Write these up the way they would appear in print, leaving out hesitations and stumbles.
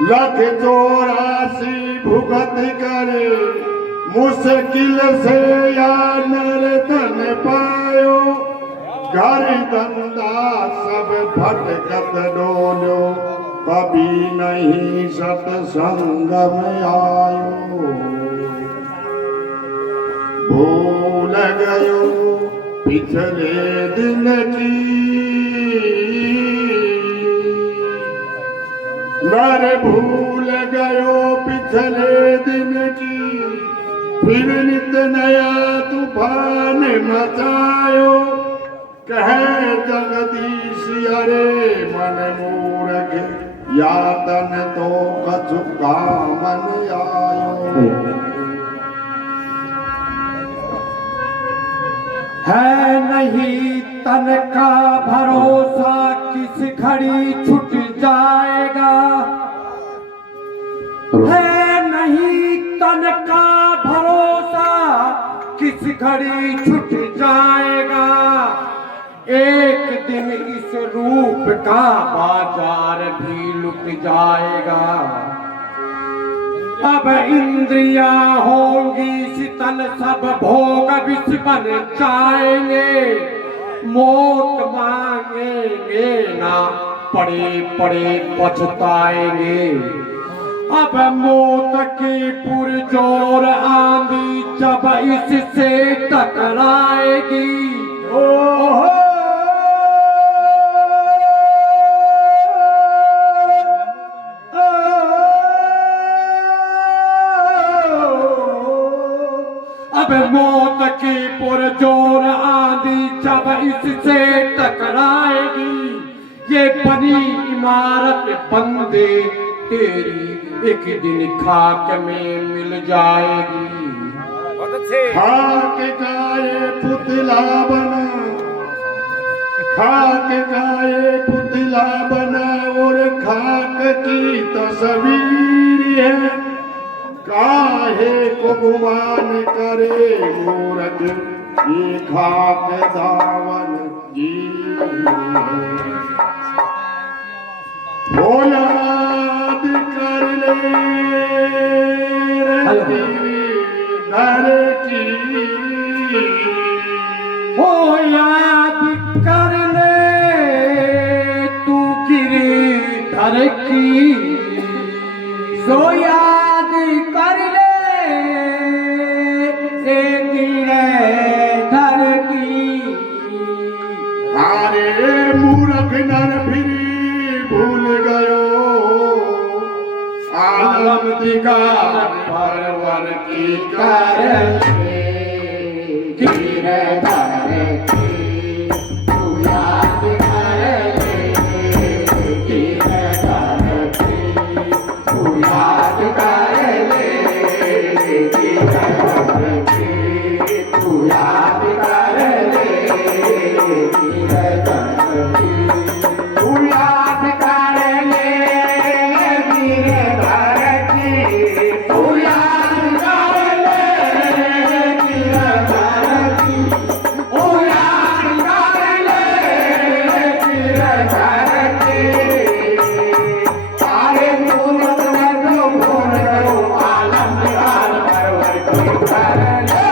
लख 84 भुगत करे मुश्किल से या नर धन पायो घर धंधा सब भटकत डोलो कभी नहीं सत्संग में आयो भूल गयो पिछले दिन की नर भूल गयो पिछले दिन की फिर नित नया तूफान मचायो कहे जगदीश अरे मन मूर्ख यातन तो कछु कामन आयो है नहीं तन का भरोसा किस घड़ी छूट जाएगा है नहीं तन का भरोसा किस घड़ी छूट जाएगा एक दिन इस रूप का बाजार भी लुट जाएगा अब इंद्रियां होंगी शीतल सब भोग विष बन जाएंगे मौत मांगेंगे ना पड़े पड़े पछताएंगे अब मौत की पुरजोर आंधी जब इससे टकराएगी अब मौत की पुरजोर आंधी जब इससे टकराएगी ये बनी इमारत बंदे तेरी एक दिन खाक में मिल जाएगी खाक गाये पुतला बना खाक गाये पुतला बना और खाक की तस्वीर है काहे को गुमान करे मूरख ये खाक दावन जी याद कर ले घर की हो याद कर ले तू गिरधर की सो याद कर ले गिरधर की अरे मूर्ख नर फिर भूल गयो आलम दिगार परवर की करते गिरधर की तू याद कर ले गिरधर की तू याद कर ले गिरधर की तू याद कर ले गिरधर की तू याद कर ले गिरधर की तू याद कर ले गिरधर की तू याद कर ले गिरधर की सारे मूरत में जो भूल गयो आलम निहाल परवर की कर ले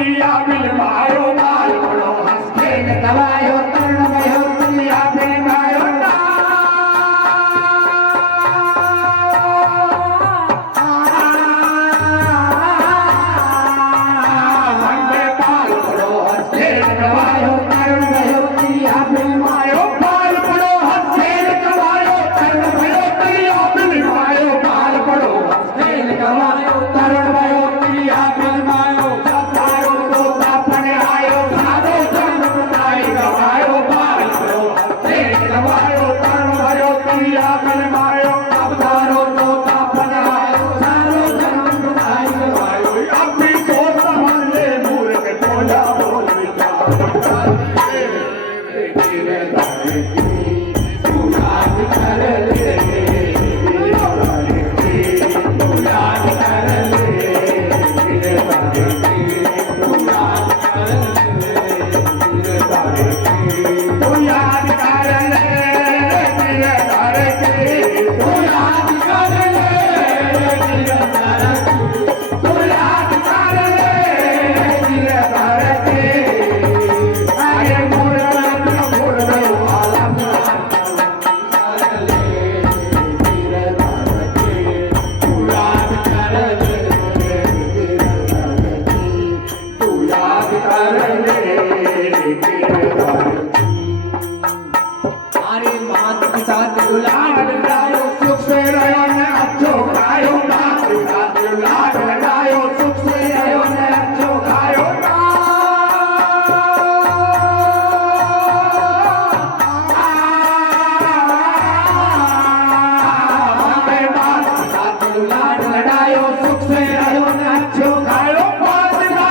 दुनिया मिलवायो बाल पड़ो हंस खेल गवायो तरुण भयो दुनिया मिलवायो संगे बाल पड़ो हंस खेल गवायो तरुण भयो दुनिया मिलवायो बाल पड़ो हंस खेल गवायो तरुण भयो दुनिया मिलवायो बाल पड़ो हंस खेल गवायो तरुण भयो दुनिया मिलवायो सतायो तो सपने आयो साधो जन्म बताई गवायो बाल पड़ो हंस खेल गवायो तरुण भयो दुनिया मिलवायो अवतारो तो तापन आयो सारो जन्म दुखाई गवायो अपनी सोच समझ ले मूर्ख तोला बोल विचार तू याद कर ले तू याद कर ले तू याद कर ले तू याद कर ले तेरे घर के तू याद कर ले तू याद कर ले तेरे घर के आए मूर्ख भूल गयो आलम अरे मात पिता दुलार लगायो सुख से रहो ने अच्छो खायो मात पिता लाड लगायो सुख से रहो ने अच्छो खायो दुलार लगायो सुख से रहो न अच्छो खायो मात पिता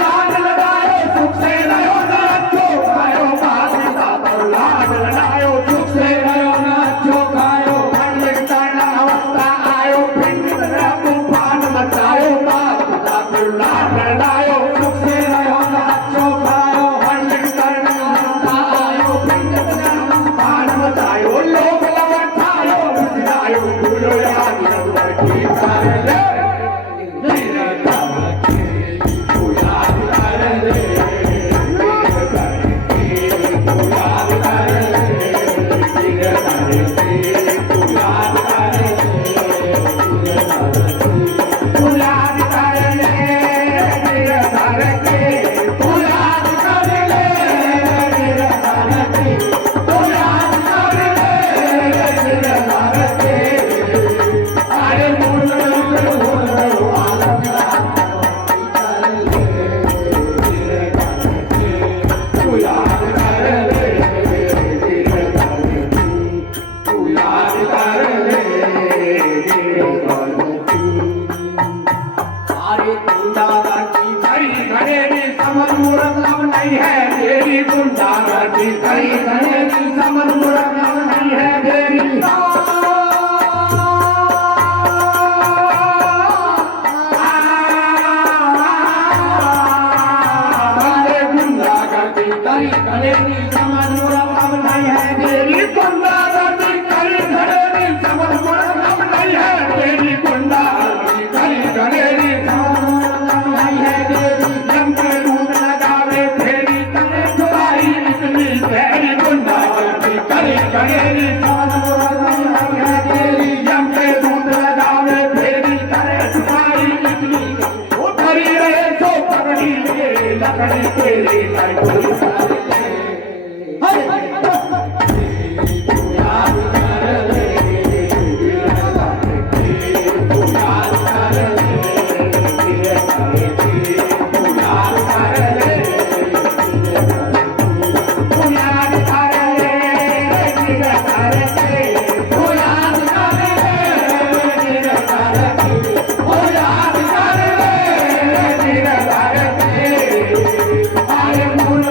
लाड लगायो सुख से रहो ने अच्छो खायो मात पिता लाड लगायो सुख से रहो न अच्छो खायो अवस्था आयो पिंड तूफान मचायो मात पिता लाड लगायो सुख से रहो न अच्छो खायो आयो पिंड तूफान मचायो लोग लवटायो बिसरायो भूलो याद नंबर की कर ले तेरे दम की तू याद कर ले तेरे दम की तू याद कर ले तेरे दम की तू याद कर ले तू याद कर ले तेरे दम की तू याद कर ले तेरे दम की तू याद कर ले तेरे दम की अरे भूल गयो आलम तू याद कर ले तेरे दम की तू याद कर ले तेरे दम की अरे गुंडागर्दी कई घड़ेरी समझ मूर्ख अब नहीं है तेरी गुंडागर्दी कई घड़ेरी समझ मूर्ख अब नहीं है तेरी अरे गुंडागर्दी कई घड़ेरी समझ मूर्ख अब नहीं है तेरी गुंडागर्दी कई घड़ेरी समझ मूर्ख अब नहीं है तेरी गुंडागर्दी कई घड़ेरी समझ मूर्ख अब नहीं है तेरी जम के दूध लगावे फेरी करे छुपाई इतनी तेरी गुंडागर्दी कई घड़ेरी समझ मूर्ख अब नहीं है तेरी जम के दूध लगावे फेरी करे छुपाई इतनी वो धरी रहे सो पकड़ी ले लकड़ी तेरी लाई कोई सारी ले तू याद कर ले तेरे दम की तू याद कर ले तेरे दम की तू याद कर ले तू याद कर ले तेरे दम की तू याद कर ले तेरे दम की तू याद कर ले तेरे दम की अरे भूल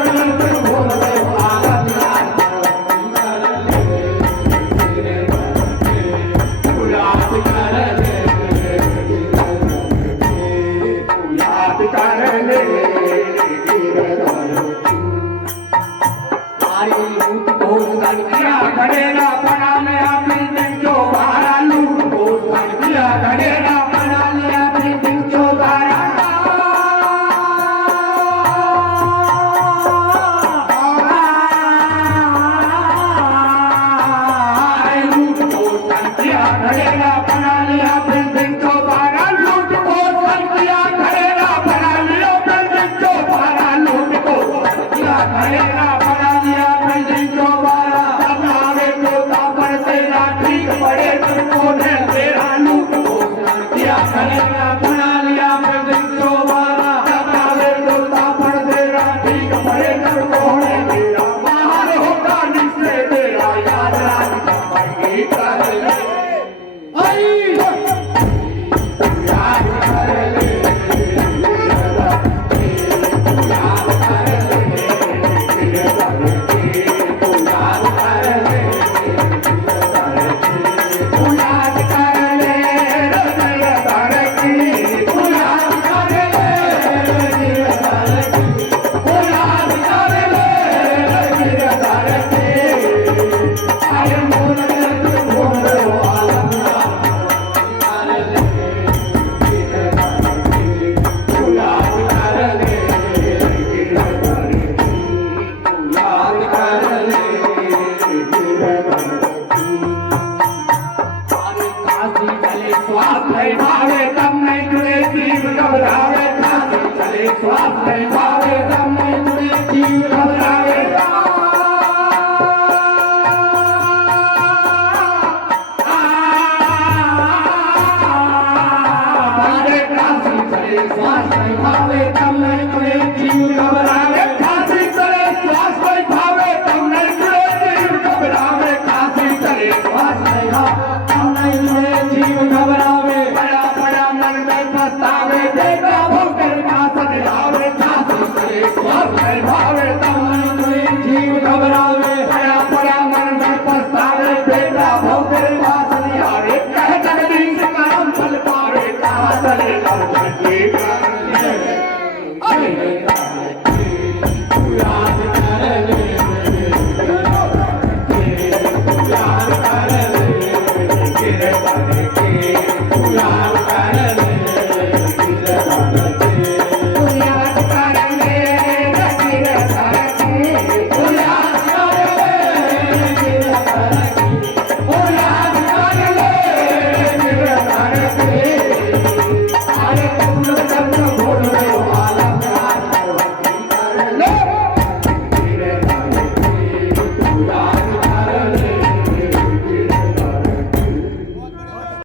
चले श्वास नहीं भावे दम नहीं मुड़े जीव घबरावे बारे काशी चले श्वास नहीं भावे दम नहीं मुड़े जीव घबरावे काशी चले श्वास नहीं भावे दम नहीं मुड़े जीव घबरावे काशी चले श्वास नहीं भावे दम नहीं मुड़े जीव घबरावे बड़ा बड़ा मन में पछतावे देखा भोकर का सजावे काशी चले श्वास नहीं भावे दम नहीं मुड़े जीव घबरावे बड़ा बड़ा मन में पछतावे बेटा भोकर का सजावे कह जगदीश काम फल पावे कहा चले लव की याद कर ले याद कर ले गिरे बने के याद कर ले गिरे बने के याद कर ले गिरे बने के याद कर ले गिरे बने